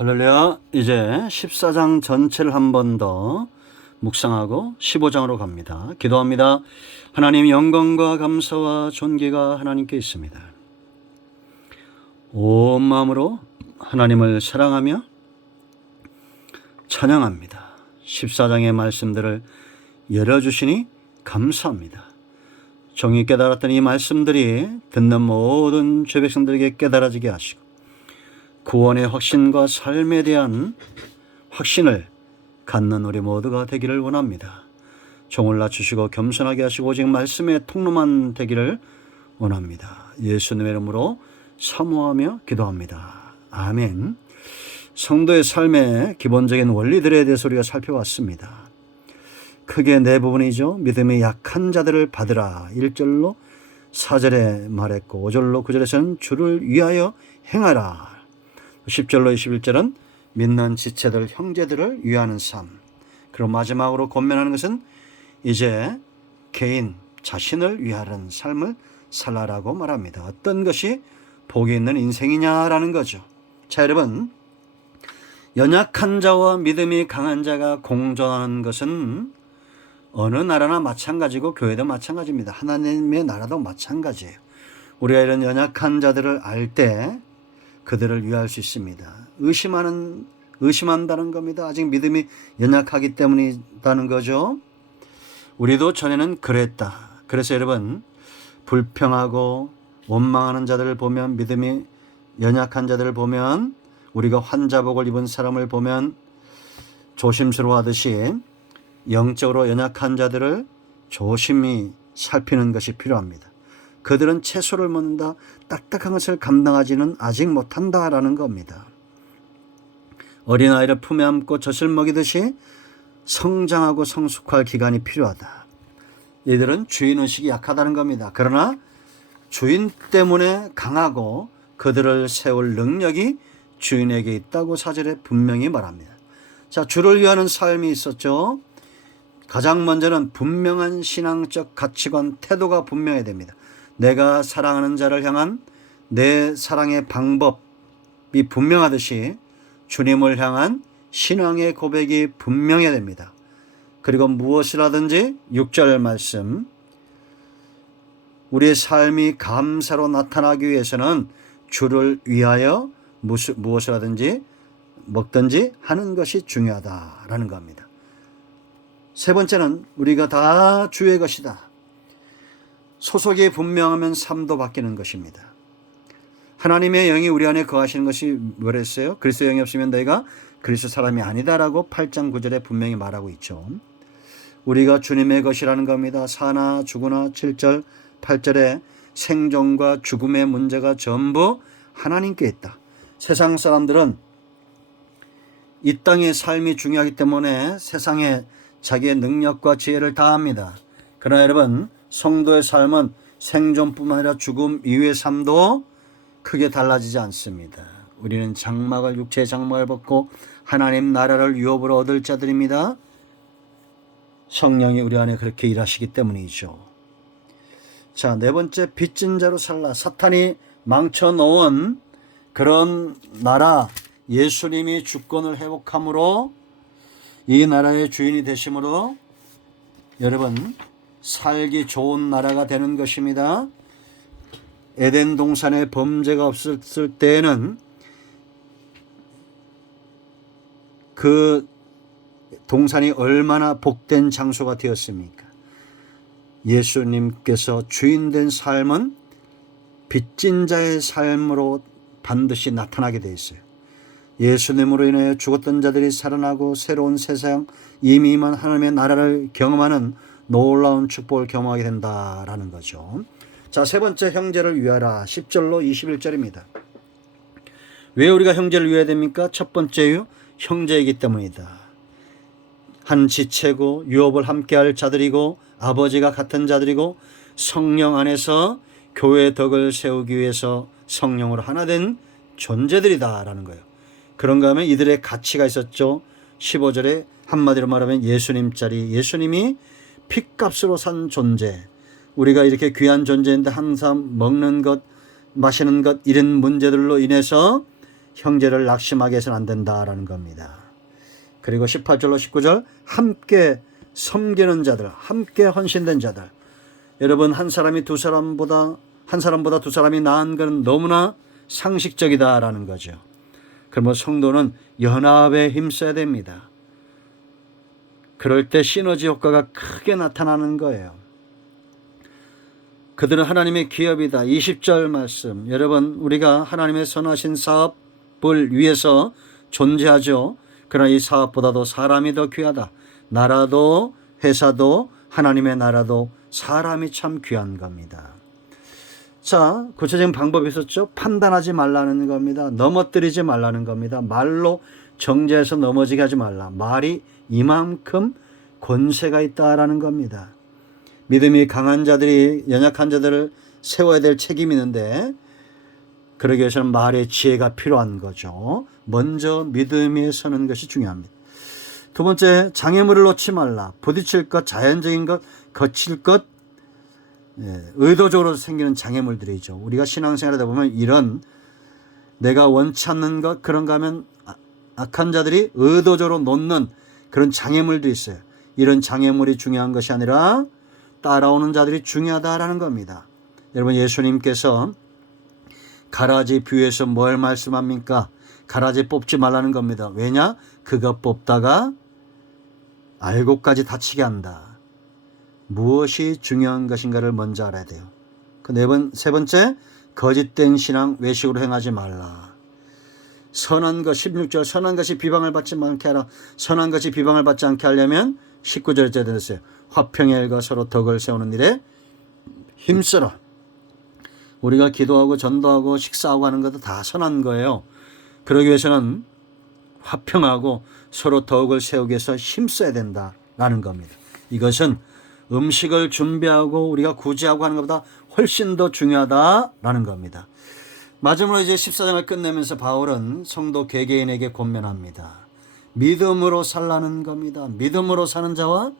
할렐루야. 이제 14장 전체를 한 번 더 묵상하고 15장으로 갑니다. 기도합니다. 하나님, 영광과 감사와 존귀가 하나님께 있습니다. 온 마음으로 하나님을 사랑하며 찬양합니다. 14장의 말씀들을 열어주시니 감사합니다. 정의 깨달았던 이 말씀들이 듣는 모든 죄 백성들에게 깨달아지게 하시고 구원의 확신과 삶에 대한 확신을 갖는 우리 모두가 되기를 원합니다. 종을 낮추시고 겸손하게 하시고 오직 말씀의 통로만 되기를 원합니다. 예수님의 이름으로 사모하며 기도합니다. 아멘. 성도의 삶의 기본적인 원리들에 대해서 우리가 살펴봤습니다. 크게 네 부분이죠. 믿음이 약한 자들을 받으라 1절로 4절에 말했고 5절로 9절에서는 주를 위하여 행하라. 10절로 21절은 믿는 지체들 형제들을 위하는 삶. 그리고 마지막으로 권면하는 것은 이제 개인 자신을 위하는 삶을 살라라고 말합니다. 어떤 것이 복이 있는 인생이냐라는 거죠. 자, 여러분, 연약한 자와 믿음이 강한 자가 공존하는 것은 어느 나라나 마찬가지고 교회도 마찬가지입니다. 하나님의 나라도 마찬가지예요. 우리가 이런 연약한 자들을 알 때 그들을 위할 수 있습니다. 의심한다는 겁니다. 아직 믿음이 연약하기 때문이라는 거죠. 우리도 전에는 그랬다. 그래서 여러분, 불평하고 원망하는 자들을 보면, 믿음이 연약한 자들을 보면, 우리가 환자복을 입은 사람을 보면 조심스러워하듯이 영적으로 연약한 자들을 조심히 살피는 것이 필요합니다. 그들은 채소를 먹는다, 딱딱한 것을 감당하지는 아직 못한다라는 겁니다. 어린아이를 품에 안고 젖을 먹이듯이 성장하고 성숙할 기간이 필요하다. 이들은 주인의식이 약하다는 겁니다. 그러나 주인 때문에 강하고 그들을 세울 능력이 주인에게 있다고 4절에 분명히 말합니다. 자, 주를 위하는 삶이 있었죠. 가장 먼저는 분명한 신앙적 가치관, 태도가 분명해야 됩니다. 내가 사랑하는 자를 향한 내 사랑의 방법이 분명하듯이 주님을 향한 신앙의 고백이 분명해야 됩니다. 그리고 무엇을 하든지 6절 말씀, 우리의 삶이 감사로 나타나기 위해서는 주를 위하여 무엇을 하든지 먹든지 하는 것이 중요하다라는 겁니다. 세 번째는 우리가 다 주의 것이다. 소속이 분명하면 삶도 바뀌는 것입니다. 하나님의 영이 우리 안에 거하시는 것이 뭐랬어요? 그리스도 영이 없으면 너희가 그리스도 사람이 아니다라고 8장 9절에 분명히 말하고 있죠. 우리가 주님의 것이라는 겁니다. 사나 죽으나 7절 8절에 생존과 죽음의 문제가 전부 하나님께 있다. 세상 사람들은 이 땅의 삶이 중요하기 때문에 세상에 자기의 능력과 지혜를 다합니다. 그러나 여러분, 성도의 삶은 생존뿐만 아니라 죽음 이후의 삶도 크게 달라지지 않습니다. 우리는 육체의 장막을 벗고 하나님 나라를 유업으로 얻을 자들입니다. 성령이 우리 안에 그렇게 일하시기 때문이죠. 자, 네 번째, 빚진 자로 살라. 사탄이 망쳐놓은 그런 나라, 예수님이 주권을 회복함으로 이 나라의 주인이 되심으로 여러분, 살기 좋은 나라가 되는 것입니다. 에덴 동산에 범죄가 없었을 때에는 그 동산이 얼마나 복된 장소가 되었습니까? 예수님께서 주인된 삶은 빚진 자의 삶으로 반드시 나타나게 되어 있어요. 예수님으로 인하여 죽었던 자들이 살아나고 새로운 세상, 이미 임한 하나님의 나라를 경험하는 놀라운 축복을 경험하게 된다라는 거죠. 자, 세 번째, 형제를 위하라. 10절로 21절입니다. 왜 우리가 형제를 위해야 됩니까? 첫 번째요, 형제이기 때문이다. 한 지체고 유업을 함께할 자들이고 아버지가 같은 자들이고 성령 안에서 교회의 덕을 세우기 위해서 성령으로 하나 된 존재들이다라는 거예요. 그런가 하면 이들의 가치가 있었죠. 15절에 한마디로 말하면 예수님짜리, 예수님이 핏값으로 산 존재. 우리가 이렇게 귀한 존재인데 항상 먹는 것, 마시는 것, 이런 문제들로 인해서 형제를 낙심하게 해서는 안 된다라는 겁니다. 그리고 18절로 19절 함께 섬기는 자들, 함께 헌신된 자들. 여러분, 한 사람이 두 사람보다 두 사람이 나은 것은 너무나 상식적이다라는 거죠. 그러면 성도는 연합에 힘써야 됩니다. 그럴 때 시너지 효과가 크게 나타나는 거예요. 그들은 하나님의 기업이다. 20절 말씀. 여러분, 우리가 하나님의 선하신 사업을 위해서 존재하죠. 그러나 이 사업보다도 사람이 더 귀하다. 나라도 회사도 하나님의 나라도 사람이 참 귀한 겁니다. 자, 구체적인 방법이 있었죠. 판단하지 말라는 겁니다. 넘어뜨리지 말라는 겁니다. 말로 정죄해서 넘어지게 하지 말라. 말이 이만큼 권세가 있다라는 겁니다. 믿음이 강한 자들이 연약한 자들을 세워야 될 책임이 있는데, 그러기 위해서는 말의 지혜가 필요한 거죠. 먼저 믿음에 서는 것이 중요합니다. 두 번째, 장애물을 놓지 말라. 부딪힐 것, 자연적인 것, 거칠 것, 의도적으로 생기는 장애물들이죠. 우리가 신앙생활하다 보면 이런 내가 원치 않는 것, 그런가 하면 악한 자들이 의도적으로 놓는 그런 장애물도 있어요. 이런 장애물이 중요한 것이 아니라 따라오는 자들이 중요하다라는 겁니다. 여러분, 예수님께서 가라지 비유에서 뭘 말씀합니까? 가라지 뽑지 말라는 겁니다. 왜냐? 그거 뽑다가 알고까지 다치게 한다. 무엇이 중요한 것인가를 먼저 알아야 돼요. 세 번째, 거짓된 신앙 외식으로 행하지 말라. 선한 것, 16절, 선한 것이 비방을 받지 않게 하라. 선한 것이 비방을 받지 않게 하려면 19절째 됐어요. 화평의 일과 서로 덕을 세우는 일에 힘쓰라. 우리가 기도하고 전도하고 식사하고 하는 것도 다 선한 거예요. 그러기 위해서는 화평하고 서로 덕을 세우기 위해서 힘써야 된다라는 겁니다. 이것은 음식을 준비하고 우리가 구제하고 하는 것보다 훨씬 더 중요하다라는 겁니다. 마지막으로 이제 14장을 끝내면서 바울은 성도 개개인에게 권면합니다. 믿음으로 살라는 겁니다. 믿음으로 사는 자와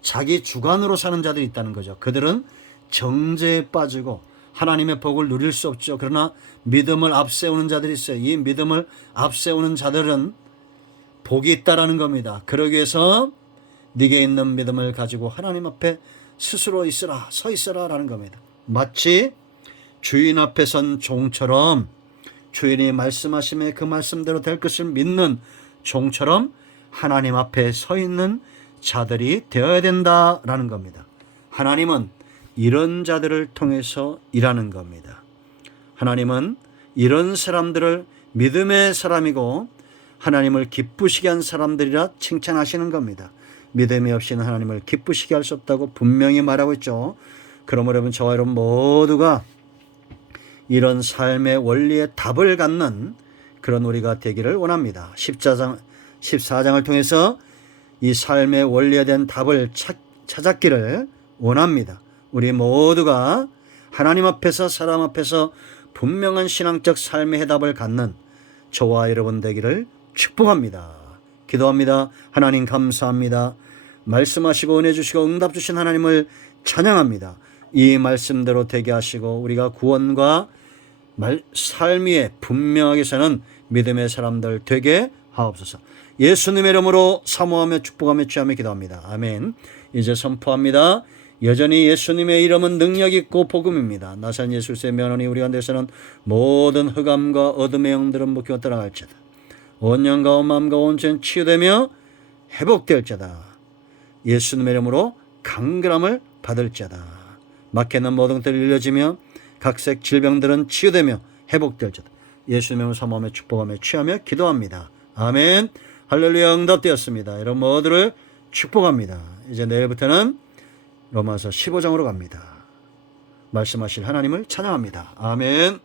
자기 주관으로 사는 자들이 있다는 거죠. 그들은 정죄에 빠지고 하나님의 복을 누릴 수 없죠. 그러나 믿음을 앞세우는 자들이 있어요. 이 믿음을 앞세우는 자들은 복이 있다라는 겁니다. 그러기 위해서 네게 있는 믿음을 가지고 하나님 앞에 스스로 있으라, 서 있으라라는 겁니다. 마치 주인 앞에 선 종처럼 주인이 말씀하심에 그 말씀대로 될 것을 믿는 종처럼 하나님 앞에 서 있는 자들이 되어야 된다라는 겁니다. 하나님은 이런 자들을 통해서 일하는 겁니다. 하나님은 이런 사람들을 믿음의 사람이고 하나님을 기쁘시게 한 사람들이라 칭찬하시는 겁니다. 믿음이 없이는 하나님을 기쁘시게 할 수 없다고 분명히 말하고 있죠. 그러므로 여러분, 저와 여러분 모두가 이런 삶의 원리에 답을 갖는 그런 우리가 되기를 원합니다. 14장을 통해서 이 삶의 원리에 대한 답을 찾았기를 원합니다. 우리 모두가 하나님 앞에서 사람 앞에서 분명한 신앙적 삶의 해답을 갖는 저와 여러분 되기를 축복합니다. 기도합니다. 하나님 감사합니다. 말씀하시고 은혜 주시고 응답 주신 하나님을 찬양합니다. 이 말씀대로 되게 하시고 우리가 구원과 삶 위에 분명하게 사는 믿음의 사람들 되게 하옵소서. 예수님의 이름으로 사모하며 축복하며 취하며 기도합니다. 아멘. 이제 선포합니다. 여전히 예수님의 이름은 능력 있고 복음입니다. 나사렛 예수의 면허니 우리 가운데서는 모든 흑암과 어둠의 영들은 묶여 떠나갈지다. 온 영과 온 마음과 온 죄는 치유되며 회복될지다. 예수님의 이름으로 강건함을 받을지다. 막혀있는 모든 것들이 열려지며 각색 질병들은 치유되며 회복될지다. 예수님의 이름으로 사모하며 축복하며 취하며 기도합니다. 아멘. 할렐루야. 응답되었습니다. 여러분 모두를 축복합니다. 이제 내일부터는 로마서 15장으로 갑니다. 말씀하실 하나님을 찬양합니다. 아멘.